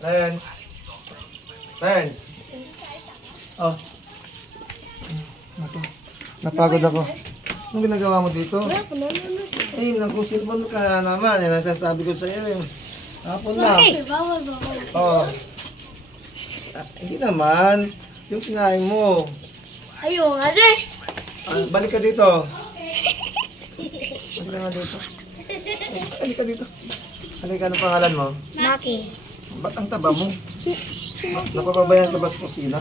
Renz. Renz. Oh. Naku. Napagod ako. Anong ginagawa mo dito? Eh, nag-cellphone ka naman. Eh, nasasabi ko sa iyo. Hapon na. Bawal. Oh. Hindi naman. Yung kinain mo. Ayaw nga, sir. Balik ka dito. Balik ka dito. Balik ka dito. Halika, anong pangalan mo? Maki. Ba't ang taba mo? Napapabayan ka ba sa kusina?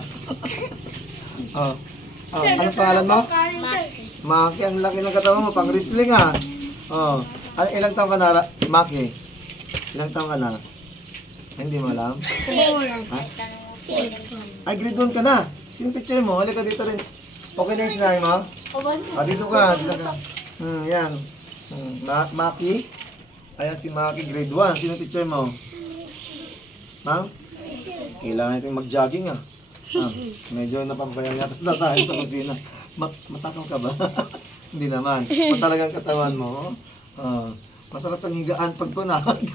Anong pangalan mo? Maki, ang laki ng katawan mo, pang wrestling ah. Ilang taon ka na, Maki? Ilang taon ka na? Hindi mo alam? Ha? Ay, grade 1 ka na. Sino teacher mo? Halika dito rin. Okay na yung sinabi mo? Dito ka. Yan. Maki? Ayan si Maki, grade 1. Sino teacher mo? Ma'am? Kailangan natin mag-jogging ah. Medyo napapayan yata tayo sa kusina. Matakaw ka ba? Hindi naman. Matalagang katawan mo. Masarap kang higaan pag punahag.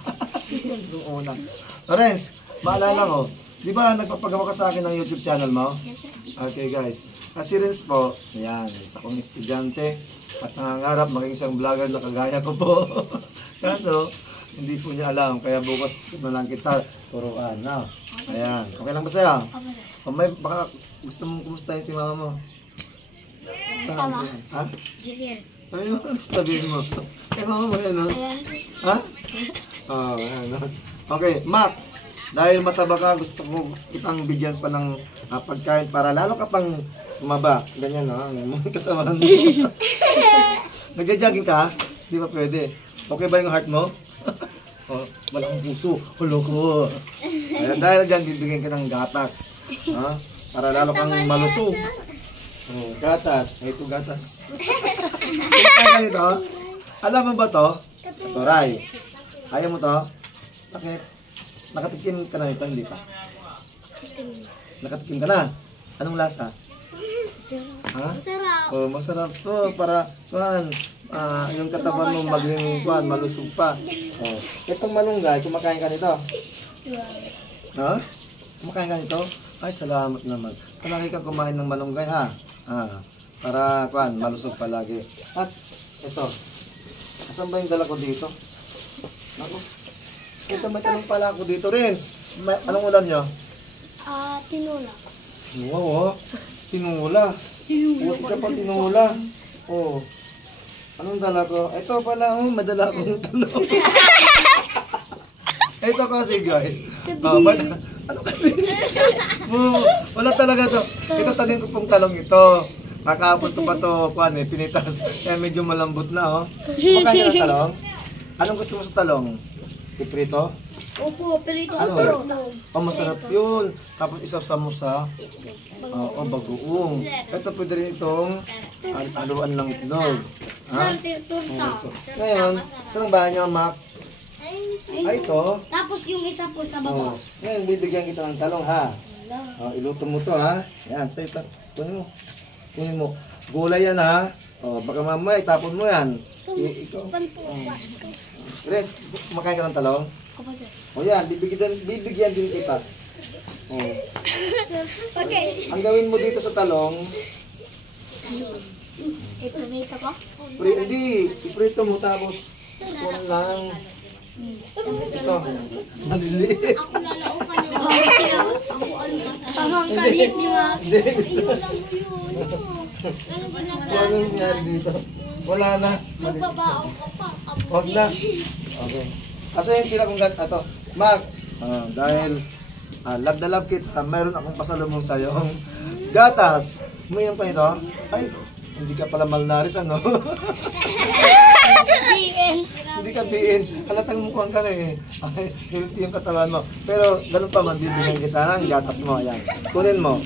Yung una. Renz, maalala ko. Di ba nagpapagawa ka sa akin ng YouTube channel mo? Yes, sir. Okay guys. Kasi Renz po, yan, isa kong estudyante at nangangarap maging isang vlogger na kagaya ko po. Kaso, hindi po niya alam. Kaya bukas na lang kita turuan. No? Ayan. Okay lang ba sa'yo? O may baka gusto mong kumustahin si mama mo? Tama. Ha? Julian. Sabi mo, sabihin mo. Kay mama mo yan, no? Ha? Ayan. Okay, Mac. Dahil mataba ka, gusto ko kitang bigyan pa ng pagkain para lalo ka pang umaba. Ganyan, no? Ang katawan. Nagja-jogging ka? Di ba pwede? Okay ba yung heart mo? Walang puso. Hulo ko. Ayan, dahil dyan, bibigyan ka ng gatas. Ha? Para lalo kang malusog. Gatas. Ito gatas. Kaya ganito. Alam mo ba to? Ito, Ray. Ayaw mo to? Bakit? Nakatikim ka na ito, hindi pa? Nakatikim ka na? Anong lasa? Ha? Masarap. Oh, masarap to para yung katawan mo maging malusog pa. Oh. Itong malunggay, kumakain ka nito? Ha? Kumakain ka nito? Ay, salamat naman. Palagi kang kumain ng malunggay ha. Para malusog palagi. At ito. Asan ba yung dala ko dito? Naku. Ito may tanong pala ako dito, Renz. Anong ulam nyo? Tinula. Wow, tinula. Buti ka pa tinula. Oh. Anong dala ko? Ito pala, madala akong talong. Ito kasi guys. Ano kasi? Wala talaga to. Ito tanim ko pong talong ito. Kakapon to pa to, pinitas. Kaya medyo malambot na, oh. Makain ka ng talong? Anong gusto mo sa talong? Iprito? Opo, perito. Ano? Masarap yun. Tapos isasama mo sa bagoong. Ito pwede rin itong haluan ng itlog. Sir, turta. Ngayon, saan ang bahay niyo, Mac? Ay, ito. Tapos yung isa po sa baba. Ngayon, bibigyan kita ng talong, ha? Iluto mo to, ha? Yan, sa ito. Kunin mo. Gulay yan, ha? Baka mamaya, itapon mo yan. Ikaw. Renz, kumakain ka ng talong? Opo, sir. O yan, bibigyan din kita. Okay. Ang gawin mo dito sa talong, Ipinita ko? hindi, iprito mo tapos kung lang. Ito, maliliit. Ako lalaukan yung ako tamang kalit ni Max. Ano nangyari dito? Wala na. Magbabaong ka pa. Huwag na. Okay. Kasi hindi lang kung ito. Mark, dahil love na love kita, mayroon akong pasalubong sa'yo. Gatas. Umiyan pa ito. Ay, hindi ka pala malnaris, ano? Hindi ka biin. Halatang mukhang ka na eh. Ay, healthy yung katawan mo. Pero ganun pa man, bibigyan kita ng gatas mo. Ayan. Kunin mo.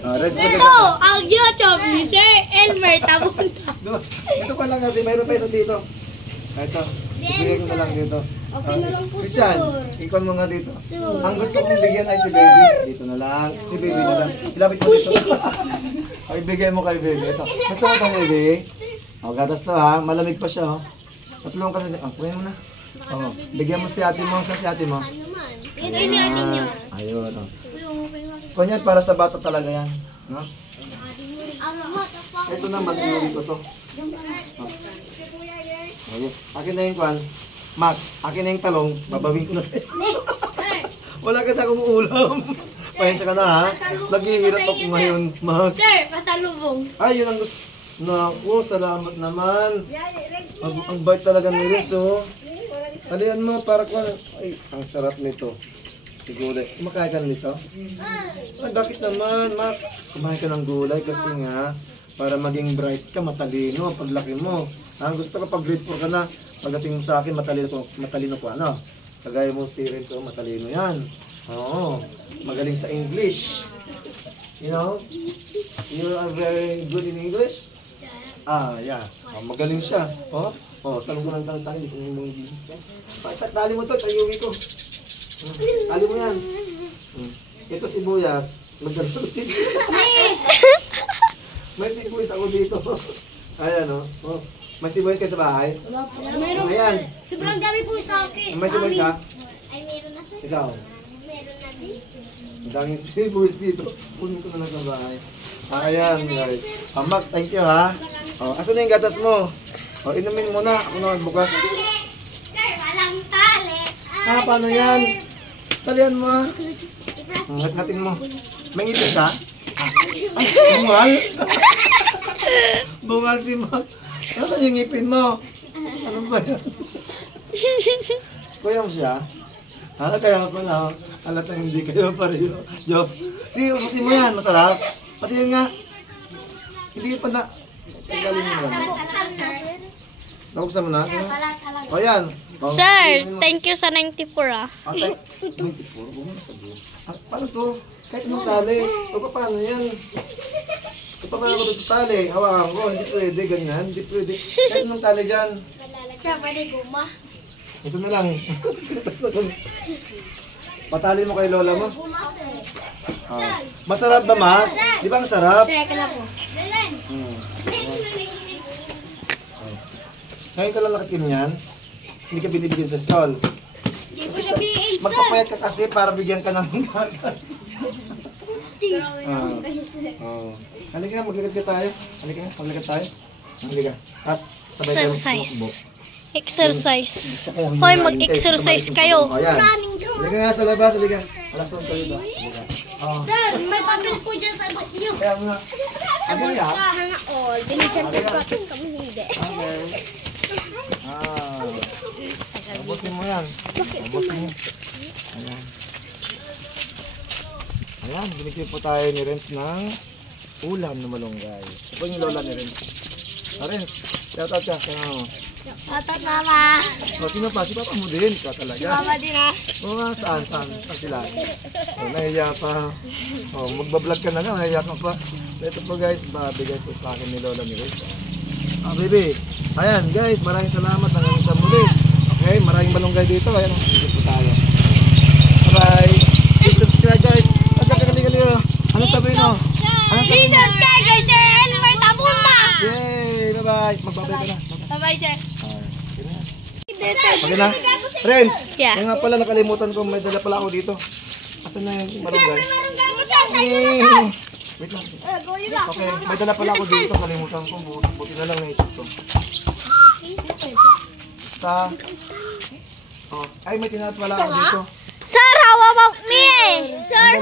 Ito, ang YouTube ni Sir Elmer Tabunta. Dito pa lang kasi, mayroon pa isa dito. Ito, bigyan ko na lang dito. Okay na lang po, Christian, sir. ikon mo nga dito. Sir. Ang gusto kong bigyan ay si baby. Dito na lang. Si baby na lang. Ilapit mo dito. Ay, bigyan mo kay baby. Ito. Gusto mo sa baby? Gatas to ha. Malamig pa siya. Tatlong kasi. Kunin mo na. Bigyan mo si ate mo. Sa si ate mo. Ito natin yun. Ayun. Oh. Kunyan, para sa bata talaga yan. No? Ito naman, inuwi ko to. Oh. Okay. Akin na yung kwan. Mac, akin na yung talong. Babawin ko na sa'yo. Wala kasi akong ulam. Pasensya ka na ha. Naghihirap ako ngayon, Mac. Sir, pasalubong. Ay, yun ang gusto. Naku, salamat naman. Ang bait talaga ni Riz, oh. Alian mo, para ko. Ay, ang sarap nito. Gulay. Kumakain ka nito? Ay, bakit naman, Mac? Kumain ka ng gulay kasi nga, para maging bright ka, matalino, paglaki mo. Ang gusto ko, pag grade 4 ka na, pagdating mo sa akin, matalino ko, ano? Kagaya mo si Renzo, matalino yan. Oo, magaling sa English. You know? You are very good in English? Ah, yeah. Oh, magaling siya. Oh, talong ko lang sa akin, hindi ko yung bibis ka. Tali mo to, tayuwi ko. Tali mo yan. Ito sibuyas. Magdala ko sibuyas. May sibuyas ako dito. Ayan, oh. May sibuyas kayo sa bahay? Meron. Ayan. Sobrang dami po sa akin. May sibuyas ka? Ay, meron na sir. Ikaw? Meron na din. Ang daming sibuyas dito. Kunin ko na lang sa bahay. Ayan, guys. Mac, thank you ha. Asan na yung gatas mo? Inumin mo na. Ako na magbukas. Sir, walang tali. Paano yan? Talian mo ha. Natin mo. May ngipin ka? Ay, bungal? Bungal si Mac. Nasaan yung ngipin mo? Ano ba yan? Kuya mo siya? Kaya ko na. Halatang hindi kayo pareho. Yo. Ubusin mo yan. Masarap. Pati yun nga. Hindi pa na. Tanggalin mo yan. Nabuksan mo na? O yan. Sir, thank you sa 94 ah. Atay. 94? Huwag mo nasabihin. Paano to? Kahit anong tali. O paano yan? Paano ko ito tali? Hawakan ko. Hindi pwede. Ganyan. Hindi pwede. Kahit anong tali dyan. Sir, pwede guma. Ito na lang. Sitas na ko. Patali mo kay lola mo. Masarap ba, Ma? Di ba masarap? Sir, ka na po. Ngayon ka lang nakikim yan. Hindi ka binibigyan sa school. Hindi po siya BH, sir. Magpapayat ka kasi para bigyan ka ng gatas. Halika, maglakad ka tayo. Halika, maglakad tayo. Halika. Tapos, sabay tayo Exercise. magtumakbo. Exercise. Hoy, Hoy, mag-exercise kayo. Maraming daw. Halika nga sa labas, halika. Alas 1 tayo ba? Halika. Sir, may papel po dyan sa bot niyo. Kaya nga. Sa bulsa. Sana all. Binigyan po papel kami hindi. Okay. Abusin mo yan. Abusin mo. Ayan. Ayan, binigyan po tayo ni Renz ng ulam na malunggay. Ito yung lola ni Renz. Renz, shout out siya. Kaya mo. Atat mama. Sino pa? Si papa mo din. Ikaw talaga. Mama din ah. Saan sila? Nahiya pa. Magbablog ka na lang. Nahiya ka pa. So ito po guys, bigay po sa akin ni lola ni Renz. Baby. Ayan guys, maraming salamat hanggang sa muli. Okay, maraming malunggay dito. Ayan, dito po tayo. Bye-bye. Please subscribe guys. Pagkakaligali. Ano sabihin mo? Please subscribe guys, Sir Elmer Tabunda. Yay! Bye-bye. Magbabay ka na. Bye-bye, sir. Okay na? Friends, Yeah. kaya nga pala nakalimutan ko, may dala pala ako dito. Asan na yung malunggay? Wait lang. Okay, may dala pala ako dito, kalimutan ko. Buti na lang naisip ko. Basta. Ay, may tinat pala ako dito. Sir, how about me? Sir,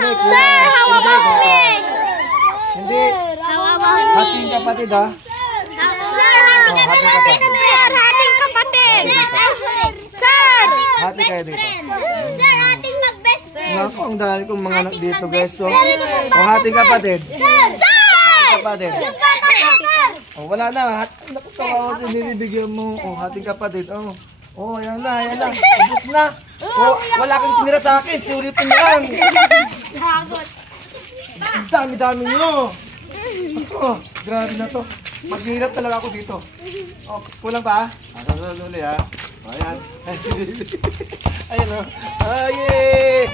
how about me? Hindi. How about me? Ating kapatid ha. Sir, hating kapatid. Sir, hating kapatid. Sir, Hati kayo dito. Sir, hating mag-best friend. Naku, ang dami kong mga anak dito guys. So, hating kapatid. Sir! Kapatid. Yung bata na, sir! Wala na. Naku, kawawa sa binibigyan mo. Hating kapatid. Ayan na, ayan na. Ubus na. Wala kang tinira sa akin. Siulitin na lang. Hagot. Ang dami-dami nyo. Grabe na to. Maghihirap talaga ako dito. Kulang pa? Kasunod ulit ha. Ayan. Ayan o. Yay!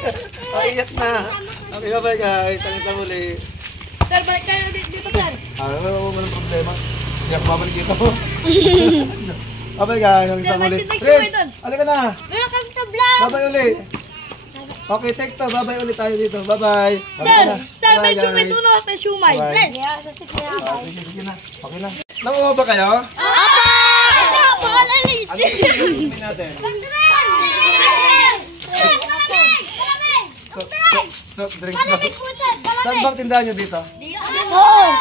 Iyak na. Okay, bye guys. Hanggang sa muli. Sir, balik kayo dito, sir. Walang problema. Hindi ako babalik dito. Bye guys. Hanggang sa muli. Sir, Friends, halika na. Welcome to vlog. Bye ulit. Okay, take to. Bye-bye ulit tayo dito. Bye-bye. Sir, sir, Bye, may shumay guys. tuno sa shumay. Bye. Sige na. Okay na. Nanguha ba kayo? Apa! Ito, pangalan ni Ano gusto nyo gawin natin? Soft drinks na. Saan bang tindahan nyo dito? Oh!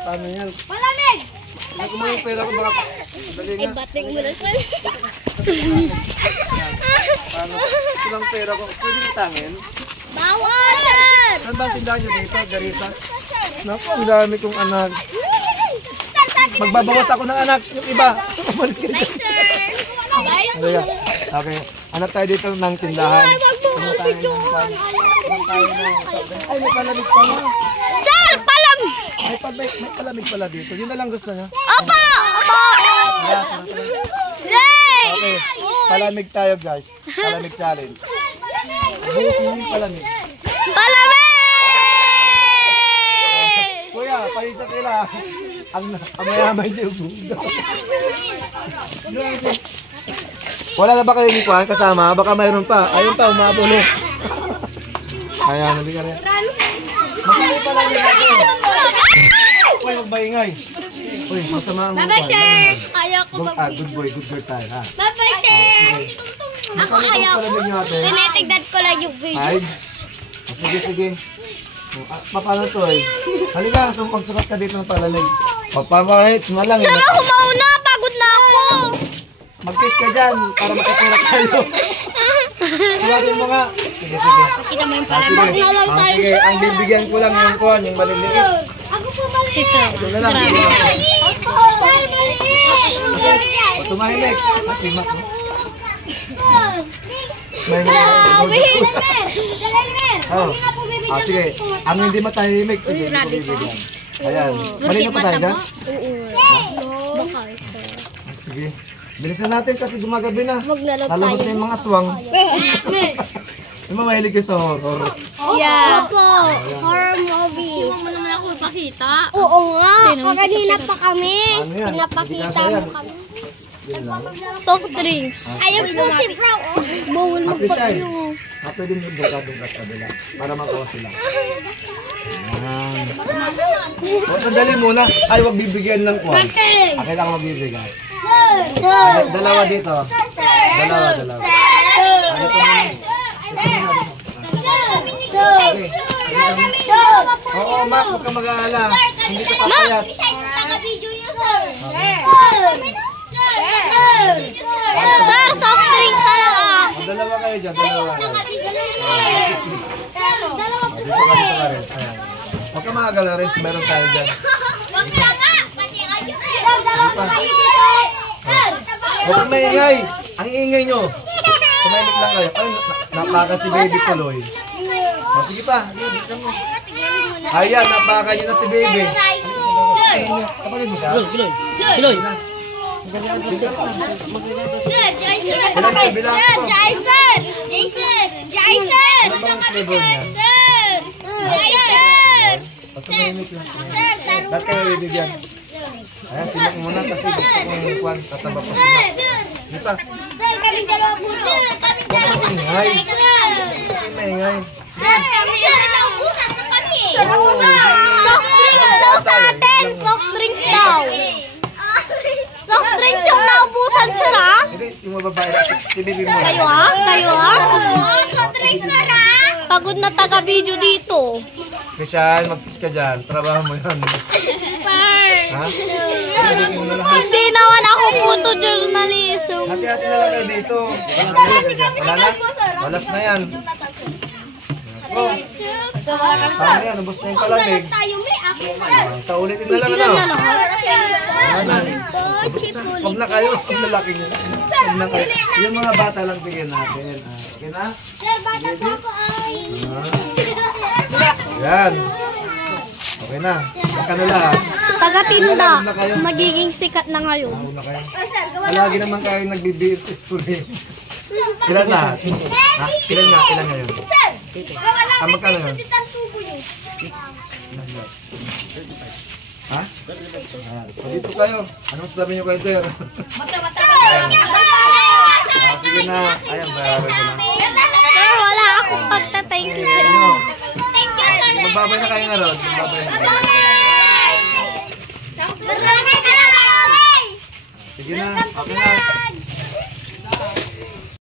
Paano yan? Malamig! Ano kung may pera ko baka... Dali nga. Bating mo na siya. Paano? Ilang pera ko. Pwede utangin? Bawal, sir! Saan bang tindahan nyo dito? Garita? Naku, ang dami kong anak. Magbabawas ako ng anak. Yung iba. Umalis ka dito. Bye, sir! Okay. Hanap tayo dito ng tindahan. Ano tayo ng pan? Ay, may palamig pala. Sir, palam! May palamig pala dito. Yun na lang gusto nyo. Opo! Opo! Yay! Okay. Palamig tayo guys. Palamig challenge. Buhos mo yung palamig. Palamig! Kuya, paisa kila. Ang mayaman niyo yung buhos. Wala na ba kayo yung kuhan kasama? Baka mayroon pa. Ayun pa, umabulo. Ayan, nabigyan rin. Magkano pala niyo natin? Uy, magbaingay. Uy, masama ang mga Bye-bye, sir! Ayaw ko Good boy, good girl tayo, ha? Bye-bye, sir! Ako ayaw ko. Tinitignan ko lang yung video. Ay, sige, sige. Paano to eh? Halika, pagsukat ka dito ng palalig. Papamahit, malang. Sir, ako mauna! Pagod na ako! Mag-kiss ka dyan para makatulak tayo. Sukatin mo nga. Sige, sige. Kita mo yung Sige. palamig na lang tayo, Sige, ang bibigyan ko lang yung kuhan, yung maliliit. Ako po maliit. Si sir. Ito na lang. Sir, maliit. O, tumahimik. Si Mac, no? May Oh. Sige. Ang hindi matahimik, sige. Hindi ko bibigyan. Ayan. Malino pa tayo dyan? Sige. Bilisan natin kasi gumagabi na. Lalabas na yung mga swang. Yung mga mahilig kayo sa horror. Yeah. Opo. Horror movie. Hindi mo naman ako ipakita. Oo nga. Kanina pa kami. Ano yan? Pinapakita Hindi mo kasi kami. Yun lang. Soft drinks. Ayaw po si Bro. Bawal Happy siya eh. magpagyo. Pwede nyo dungkat kabila para makuha sila. Ayan. O, sandali muna. Ay, wag bibigyan ng kwan. Akin ako magbibigay. Ay, dalawa dito. Dalawa. Ano ito muna? Oo, Mac, huwag kang mag-aalala. Hindi ka papayat. Sir, soft drinks na lang ah. O, dalawa kayo dyan, dalawa. Dito ka rin. Ayan. Huwag kang makagala rin, meron tayo dyan. Huwag kang maingay. Ang iingay nyo. Tumahimik lang kayo. Ay, napaka si baby tuloy. O, sige pa. Ayan, napaka nyo na si baby. Sir! Kapatid mo siya? Sir! Sir, Jason! Ilan kayo bilang Sir, ko? Jason! Jason! Jason! Ano bang flavor niya? Sir! Jason! O, tumahimik lang. Sir, taro Lahat kayo bibigyan. Ayan, sila muna kasi gusto kong kwan. Tataba pa sila. Sige pa. Sir, kaming dalawa po. Sir, kaming dalawa po. Maingay. Maingay. Sir, naubusan na kami. Soft drinks daw sa atin. Soft drinks daw. Soft drinks yung naubusan, sir, ha? Hindi, yung mga babae. Si baby mo. Kayo, ha? Kayo, ha? Soft drinks, sir, ha? Pagod na taga-video dito. Christian, mag-kiss ka dyan. Trabaho mo yan. Sir. Ha? Ibigay mo na lahat. Hindi naman ako photojournalist. Hati-hati na lang kayo dito. Wala na? Walas na yan. Oh, paano yan? Ubus na yung palamig. Tayo, may ako. Sa ulitin na lang ano? Ano? Huwag na kayo. Huwag na laki nyo. Huwag na kayo. Yung mga bata lang bigyan natin. Okay na? Sir, bata po ako ay. Yan. Okay na. Huwag ka na lahat. Taga-tinda. Magiging sikat na ngayon. Una kayo. Lagi naman kayo nagbibiir sa school eh. Ilan na? Ha? Ilan nga? Ilan ngayon? Magkano yun? Ha? O, dito kayo. Ano masasabi nyo kayo, sir? Sige na. Ayan, bayaran ko na. Sir, wala ako Babay na kayo nga ron. Babay na.